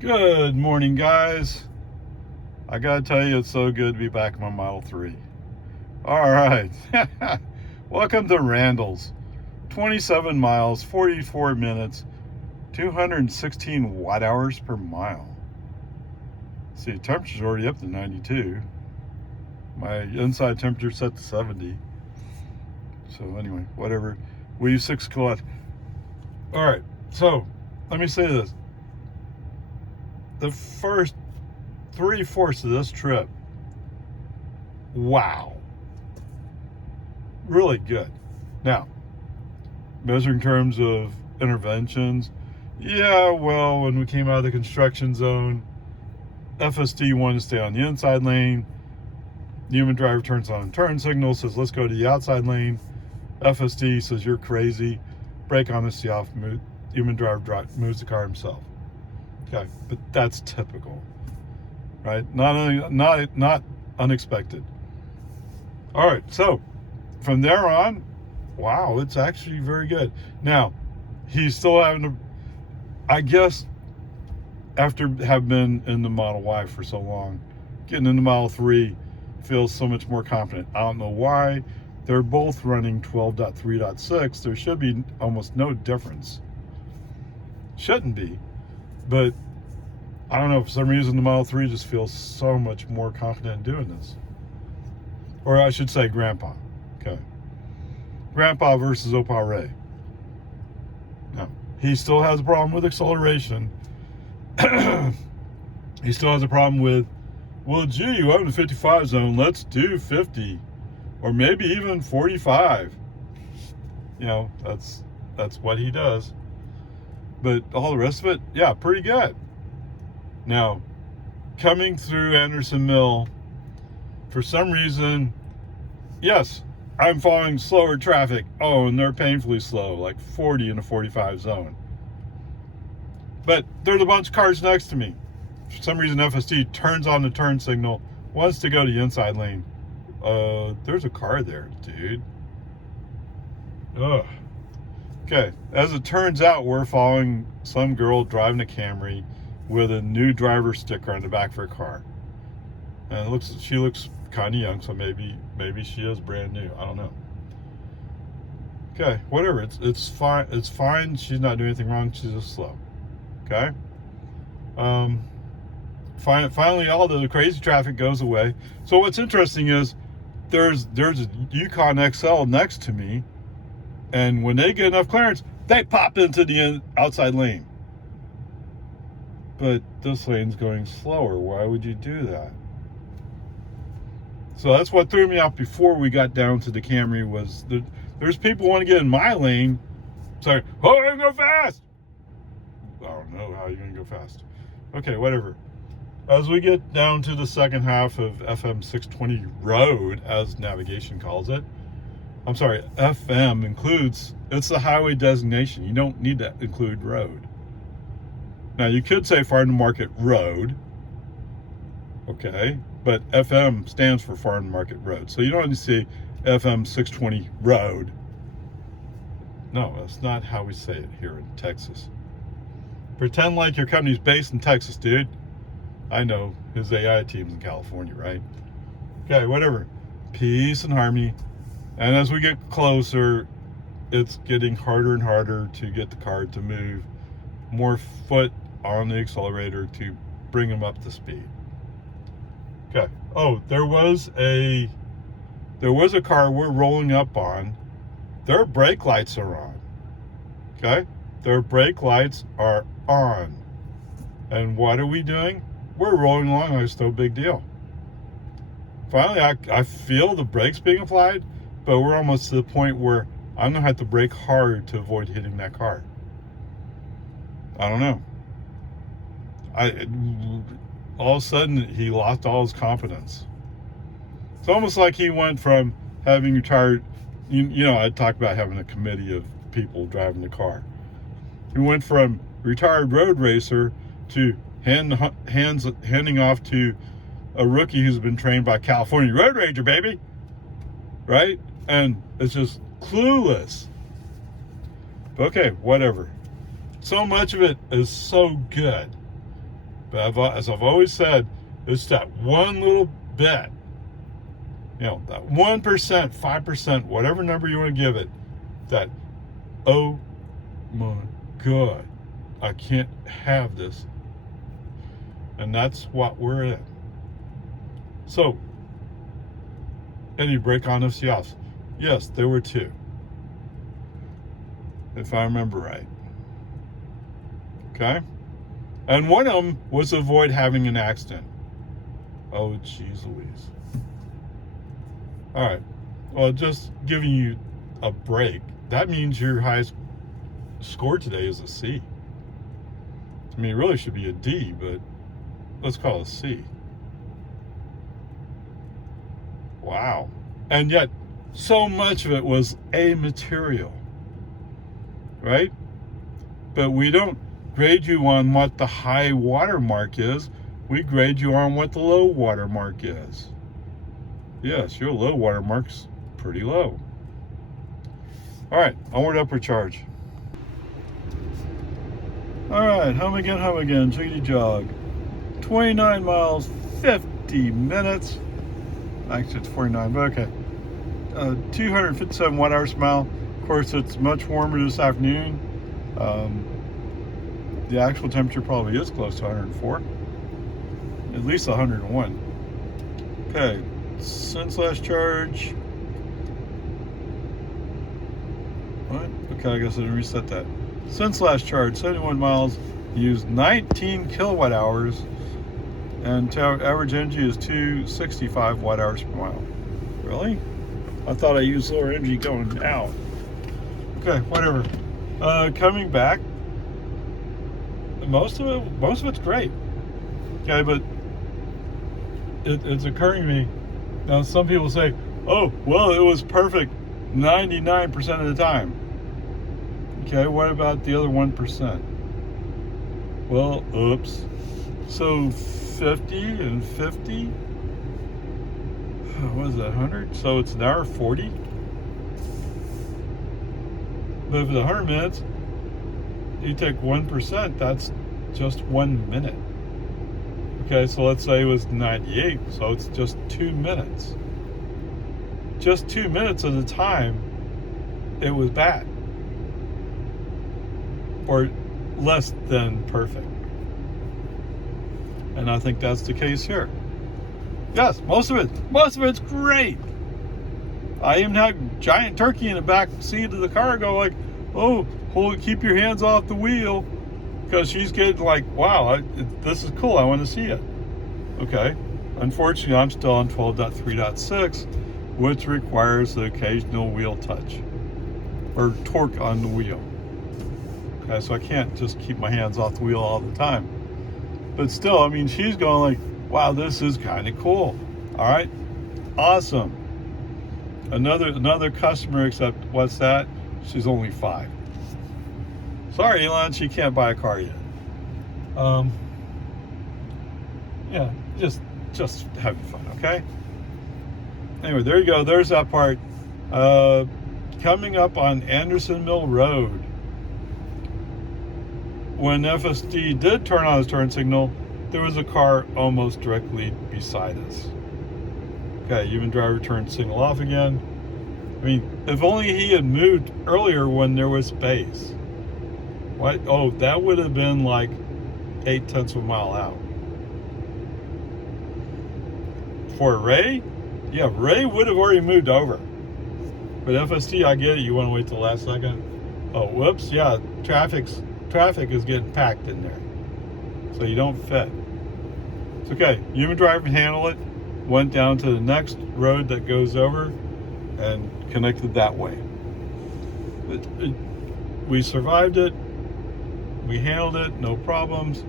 Good morning, guys. I gotta tell you, it's so good to be back in my Model 3. All right. Welcome to Randalls. 27 miles, 44 minutes, 216 watt hours per mile. See, the temperature's already up to 92. My inside temperature set to 70. So anyway, whatever. We use 6 kilowatt. All right. So let me say this. The first 3/4 of this trip, wow, really good. Now, measuring terms of interventions, yeah, well, when we came out of the construction zone, FSD wanted to stay on the inside lane. The human driver turns on a turn signal, says, let's go to the outside lane. FSD says, you're crazy. Brake on us, the off move. Human driver moves the car himself. Okay, but that's typical, right? Not unexpected. All right, so from there on, wow, it's actually very good. Now, he's still having to, I guess, after having been in the Model Y for so long, getting into Model 3 feels so much more confident. I don't know why. They're both running 12.3.6. There should be almost no difference. Shouldn't be. But I don't know, for some reason the Model 3 just feels so much more confident in doing this. Or I should say Grnpa. Okay. Grnpa versus Opal-Ray. Now, he still has a problem with acceleration. He still has a problem with, well, gee, I'm in the 55 zone. Let's do 50. Or maybe even 45. You know, that's what he does. But all the rest of it, yeah, pretty good. Now, coming through Anderson Mill, for some reason, yes, I'm following slower traffic. Oh, and they're painfully slow, like 40 in a 45 zone. But there's a bunch of cars next to me. For some reason, FSD turns on the turn signal, wants to go to the inside lane. There's a car there, dude. Ugh. Okay, as it turns out, we're following some girl driving a Camry with a new driver sticker on the back of her car. And she looks kind of young, so maybe she is brand new. I don't know. Okay, whatever. It's fine. It's fine. She's not doing anything wrong. She's just slow. Okay. Finally, all the crazy traffic goes away. So what's interesting is there's a Yukon XL next to me. And when they get enough clearance, they pop into the outside lane. But this lane's going slower. Why would you do that? So that's what threw me off before we got down to the Camry was there's people who want to get in my lane. Saying, oh, I'm going to go fast. I don't know how you're going to go fast. Okay, whatever. As we get down to the second half of FM 620 Road, as navigation calls it, I'm sorry, FM includes, it's the highway designation. You don't need to include road. Now, you could say Farm to Market Road, okay, but FM stands for Farm to Market Road. So you don't need to say FM 620 Road. No, that's not how we say it here in Texas. Pretend like your company's based in Texas, dude. I know, his AI team's in California, right? Okay, whatever. Peace and harmony. And as we get closer, it's getting harder and harder to get the car to move. More foot on the accelerator to bring them up to speed. Okay. Oh, there was a car we're rolling up on. Their brake lights are on. Okay? Their brake lights are on. And what are we doing? We're rolling along like it's no big deal. Finally, I feel the brakes being applied, but we're almost to the point where I'm going to have to brake hard to avoid hitting that car. I don't know. All of a sudden, he lost all his confidence. It's almost like he went from having retired, you know, I talked about having a committee of people driving the car. He went from retired road racer to handing off to a rookie who's been trained by California Road Ranger, baby. Right? And it's just clueless. Okay, whatever. So much of it is so good. But as I've always said, it's that one little bit, that 1%, 5%, whatever number you want to give it, that, oh my God, I can't have this. And that's what we're in. So, any break on FCOffs? Yes, there were 2, if I remember right. Okay? And one of them was to avoid having an accident. Oh, geez Louise. All right. Well, just giving you a break. That means your highest score today is a C. I mean, it really should be a D, but let's call it a C. Wow. And yet, so much of it was A material. Right? But we don't grade you on what the high water mark is. We grade you on what the low water mark is. Yes, your low water mark's pretty low. All right, onward, upward charge. All right, home again, jiggity jog. 29 miles, 50 minutes. Actually, it's 49, but okay. 257 watt hours per mile. Of course, it's much warmer this afternoon. The actual temperature probably is close to 104. At least 101. Okay, since last charge. What? Okay, I guess I didn't reset that. Since last charge, 71 miles, used 19 kilowatt hours, and average energy is 265 watt hours per mile. Really? I thought I used lower energy going out. Okay, whatever. Coming back, most of it's great. Okay, but it's occurring to me now. Some people say, "Oh, well, it was perfect 99% of the time." Okay, what about the other 1%? Well, oops. So 50 and 50. What is that? 100. So it's an hour 40. But if it's 100 minutes, you take 1%. That's just 1 minute. Okay, so let's say it was 98, so it's just 2 minutes. Just 2 minutes of the time, it was bad. Or less than perfect. And I think that's the case here. Yes, most of it's great. I even had giant turkey in the back seat of the car go like, oh, keep your hands off the wheel. Because she's getting like, wow, this is cool. I want to see it. Okay. Unfortunately, I'm still on 12.3.6, which requires the occasional wheel touch or torque on the wheel. Okay, so I can't just keep my hands off the wheel all the time. But still, I mean, she's going like, wow, this is kind of cool. All right. Awesome. Another customer, except what's that? She's only 5. Sorry, Elon, she can't buy a car yet. Yeah, just having fun, okay? Anyway, there you go. There's that part. Coming up on Anderson Mill Road. When FSD did turn on his turn signal, there was a car almost directly beside us. Okay, even driver turned signal off again. I mean, if only he had moved earlier when there was space. What? Oh, that would have been like 0.8 of a mile out. For Ray? Yeah, Ray would have already moved over. But FST, I get it. You want to wait till the last second? Oh, whoops. Yeah, traffic is getting packed in there. So you don't fit. It's okay. Human driver can handle it. Went down to the next road that goes over and connected that way. We survived it. We handled it. No problems.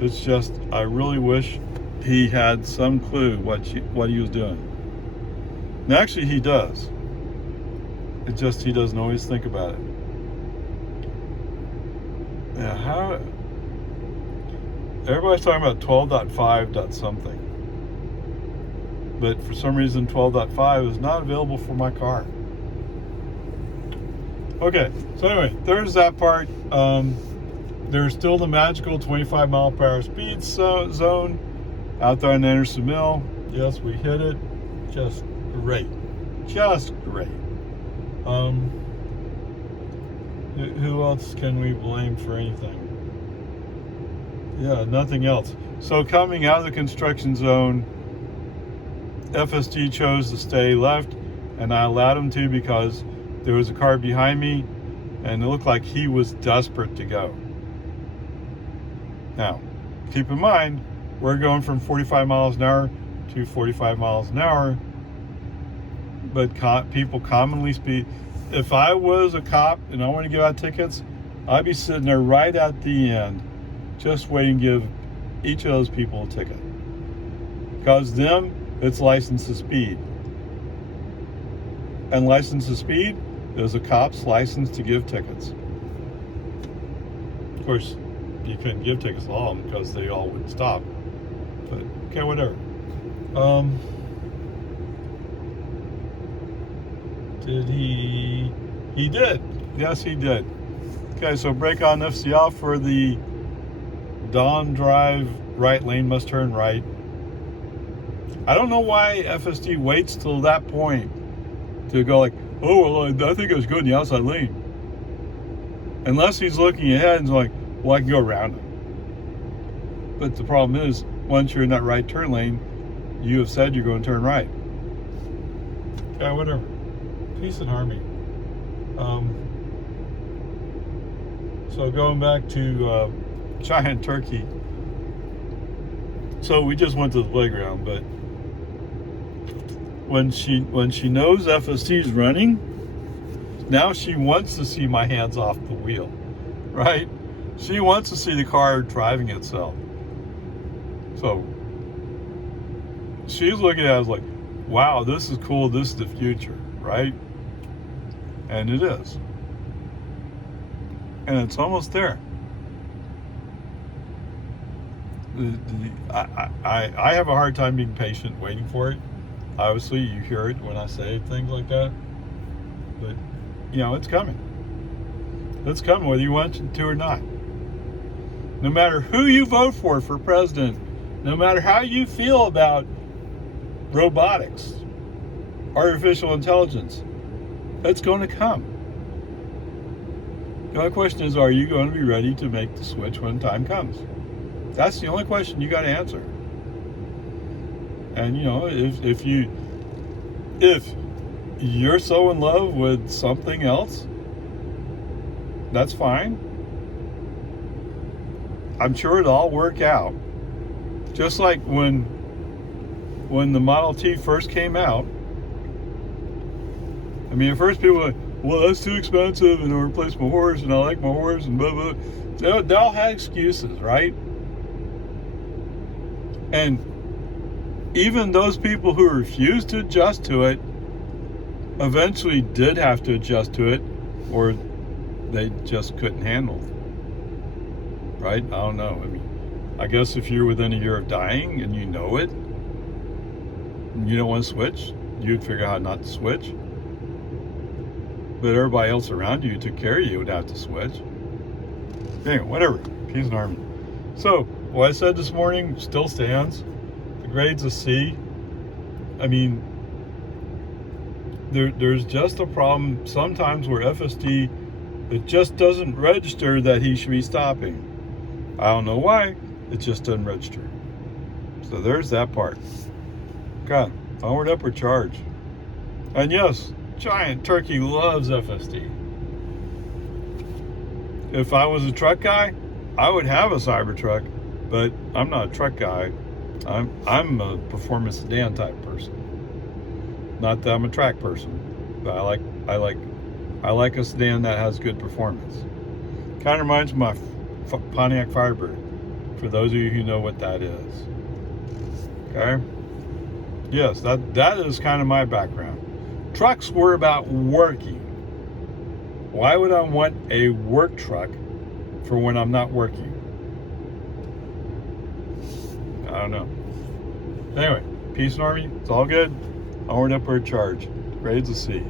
It's just, I really wish he had some clue what he was doing. And actually, he does. It's just he doesn't always think about it. Yeah, how? Everybody's talking about 12.5. something. But for some reason, 12.5 is not available for my car. Okay, so anyway, there's that part. There's still the magical 25 mile per hour speed zone out there on Anderson Mill. Yes, we hit it. Just great. Just great. Who else can we blame for anything? Yeah, nothing else. So coming out of the construction zone, FSD chose to stay left, and I allowed him to because there was a car behind me, and it looked like he was desperate to go. Now, keep in mind, we're going from 45 miles an hour to 45 miles an hour, but people commonly speed. If I was a cop and I want to give out tickets, I'd be sitting there right at the end, just waiting to give each of those people a ticket. Because them, it's license to speed. And license to speed is a cop's license to give tickets. Of course, you couldn't give tickets to all of them because they all would stop. But, okay, whatever. Did he? He did. Yes, he did. Okay, so brake on FCL for the Dawn Drive right lane must turn right. I don't know why FSD waits till that point to go like, oh, well, I think I was good in the outside lane. Unless he's looking ahead and like, well, I can go around him. But the problem is, once you're in that right turn lane, you have said you're going to turn right. Okay, whatever. Peace and harmony. So going back to giant turkey. So we just went to the playground, but when she knows FST's running, now she wants to see my hands off the wheel, right? She wants to see the car driving itself. So she's looking at us like, wow, this is cool, this is the future, right? And it is. And it's almost there. I have a hard time being patient, waiting for it. Obviously, you hear it when I say things like that. But, you know, it's coming. It's coming whether you want it to or not. No matter who you vote for president, no matter how you feel about robotics, artificial intelligence, it's going to come. The only question is, are you going to be ready to make the switch when time comes? That's the only question you got to answer. And you know, if you're so in love with something else, that's fine. I'm sure it'll all work out. Just like when the Model T first came out. I mean, at first people were like, well, that's too expensive, and I'll replace my horse, and I like my horse, and blah, blah. They all had excuses, right? And even those people who refused to adjust to it eventually did have to adjust to it, or they just couldn't handle it. Right? I don't know. I mean, I guess if you're within a year of dying and you know it, and you don't want to switch, you'd figure out how not to switch. But everybody else around you who took care of you would have to switch. Anyway, whatever. Peace and harmony. So, what I said this morning still stands. The grade's a C. I mean, there's just a problem sometimes where FSD, it just doesn't register that he should be stopping. I don't know why, it just doesn't register. So there's that part. God, onward, upward charge. And yes, giant turkey loves FSD. If I was a truck guy, I would have a Cybertruck, but I'm not a truck guy. I'm a performance sedan type person. Not that I'm a track person, but I like a sedan that has good performance. Kind of reminds me of my Pontiac Firebird, for those of you who know what that is. Okay? Yes, that is kind of my background. Trucks were about working. Why would I want a work truck for when I'm not working? I don't know. Anyway, peace and harmony. It's all good. Onward, upward charge. Grades a C.